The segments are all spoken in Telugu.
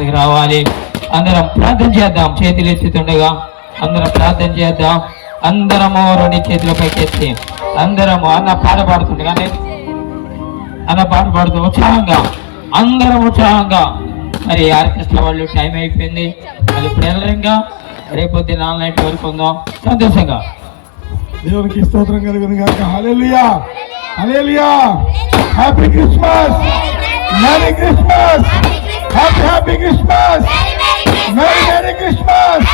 రావాలి. అందరం ప్రార్థన చేద్దాం. చేతులు ఎత్తుతుండగా అందరం ప్రార్థన చేద్దాం. అందరము రెండు చేతులపైకి ఎత్తి అందరము అన్న పాట పాడుతుండగా అన్న పాట పాడుతూ ఉత్సాహంగా అందరం ఉత్సాహంగా. మరి ఆర్కెస్ట్రా వాళ్ళు టైం అయిపోయింది. మరి ఇప్పుడు వెళ్ళరంగా రేపొద్దు 4 నైట్ వరకు ఉందాం సంతోషంగా. దేవునికి స్తోత్రం కలుగును గాక. Hallelujah hallelujah. Happy Christmas, merry Christmas, happy Christmas, merry Christmas.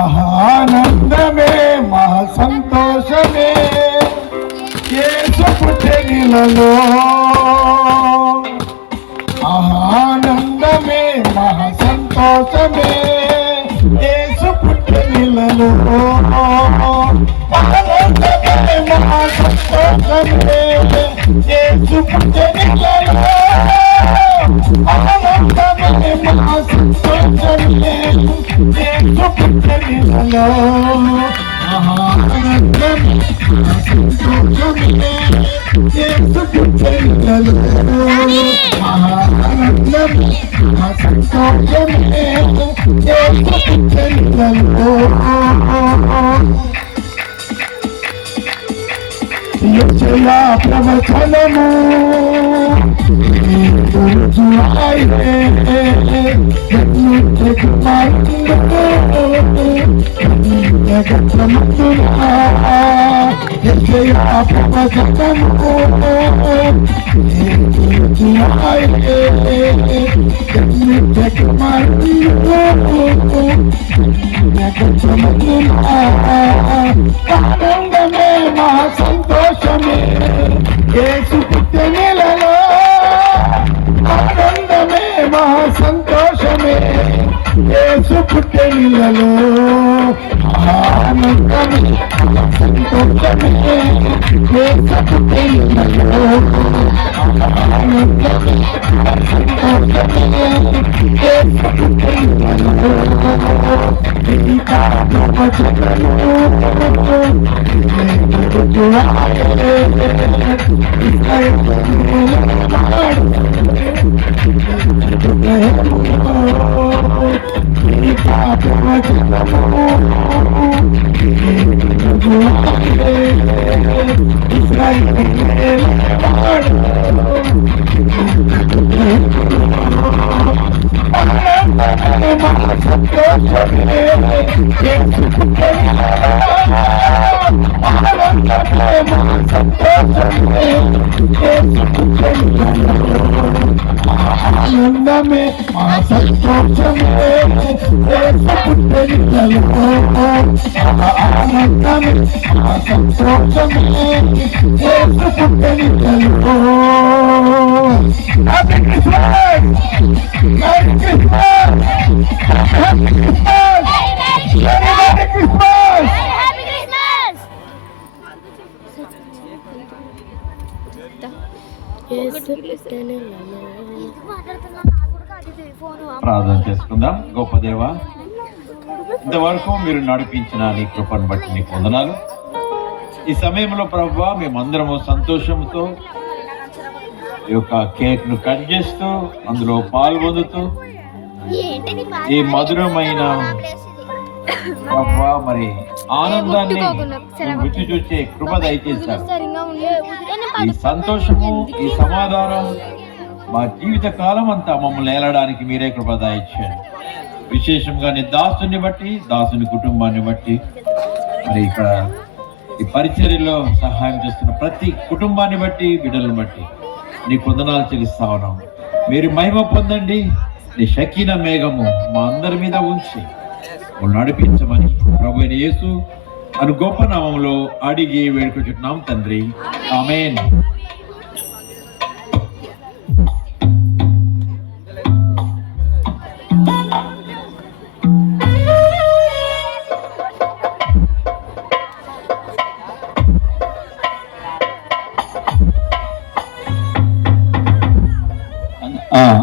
ఆనందమే మహా సంతోషమే యేసు పుట్టెనిలలో. ఆనందమే మహా సంతోషమే యేసు పుట్టెనిలలో. ఆనందమే మహా సంతోషమే యేసు పుట్టెనిలలో. ఆనందమే మహా సంతోషమే యేసు పుట్టెనిలలో. ఆనందమే మహా సంతోషమే యేసు పుట్టెనిలలో. ఆనందమే మహా సంతోషమే యేసు పుట్టెనిలలో. యెషయా ప్రవచనము యెషయా ప్రవచనము ఆనందమే మహా సంతోషమే యేసు పుట్టెనిలలో. ఆనందమే మహా సంతోషమే యేసు పుట్టెనిలలో. ఆనందమే మహా సంతోషమే యేసు పుట్టెనిలలో. ఆనందమే మహా సంతోషమే యేసు పుట్టెనిలలో. ఆనందమే మహా సంతోషమే యేసు పుట్టెనిలలో. ఆనందమే మహా సంతోషమే యేసు పుట్టెనిలలో. Happy Christmas, merry Christmas, happy Christmas, merry Christmas. ప్రార్థన చేసుకుందాం. గొప్ప దేవ, ఇంతవరకు మీరు నడిపించిన నీ కృపను బట్టి నీకు వందనాలు. ఈ సమయంలో ప్రభువా మేమందరము సంతోషంతో ఈ యొక్క కేక్ ను కట్ చేస్తూ అందులో పాల్గొందుతూ ఈ మధురమైన ప్రభువా మరి ఆనందాన్ని రుచి చూసే కృప దయచేశారు. ఈ సంతోషము, ఈ సమాధానం మా జీవిత కాలం అంతా మమ్మల్ని ఏలడానికి మీరే కృప దయచేయండి. విశేషంగా నీ దాసుని బట్టి, దాసుని కుటుంబాన్ని బట్టి, మరి ఇక్కడ ఈ పరిచర్యలో సహాయం చేస్తున్న ప్రతి కుటుంబాన్ని బట్టి, బిడ్డలను బట్టి నీ వందనాలు చెల్లిస్తా ఉన్నాం. మీరు మహిమ పొందండి. నీ షకీనా మేఘము మా అందరి మీద ఉంచి నడిపించమని ప్రభువైన యేసు అను గొప్ప నామములో అడిగి వేడుకుంటున్నాం తండ్రి, ఆమేన్.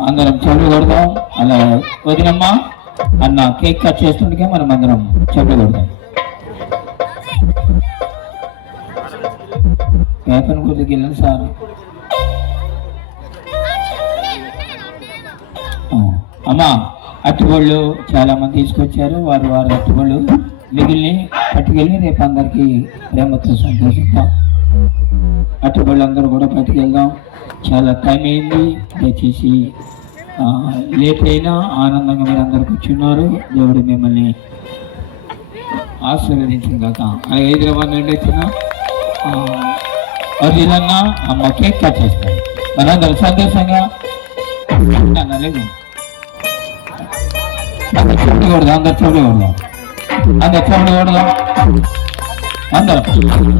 అందరం చెవులు కొడదాం. అలా వదినమ్మా అన్న కేక్ కట్ చేస్తుండగా మనం అందరం చెవులు కొడదాం. పేపర్ కొద్దిగా వెళ్ళండి సార్. అమ్మా అట్టుబళ్ళు చాలా మంది తీసుకొచ్చారు. వారు అట్టుబళ్ళు మిగిలిని పట్టుకెళ్ళి రేపు అందరికీ ప్రేమతో సంతోషిద్దాం. అట్టుబళ్ళు అందరూ కూడా పట్టుకెళ్దాం. చాలా టైం అయింది. దయచేసి లేట్ అయినా ఆనందంగా మీరు అందరు కూర్చున్నారు. దేవుడు మిమ్మల్ని ఆశీర్వదించింది కాక. హైదరాబాద్ నుండి వచ్చిన వదిలన్న అమ్మ కేక్ కట్ చేస్తారు. మనందరూ సంతోషంగా లేదు చూడకూడదు. అందరు చూడకూడదు. అందరు చూడకూడదు. అందరూ అందరూ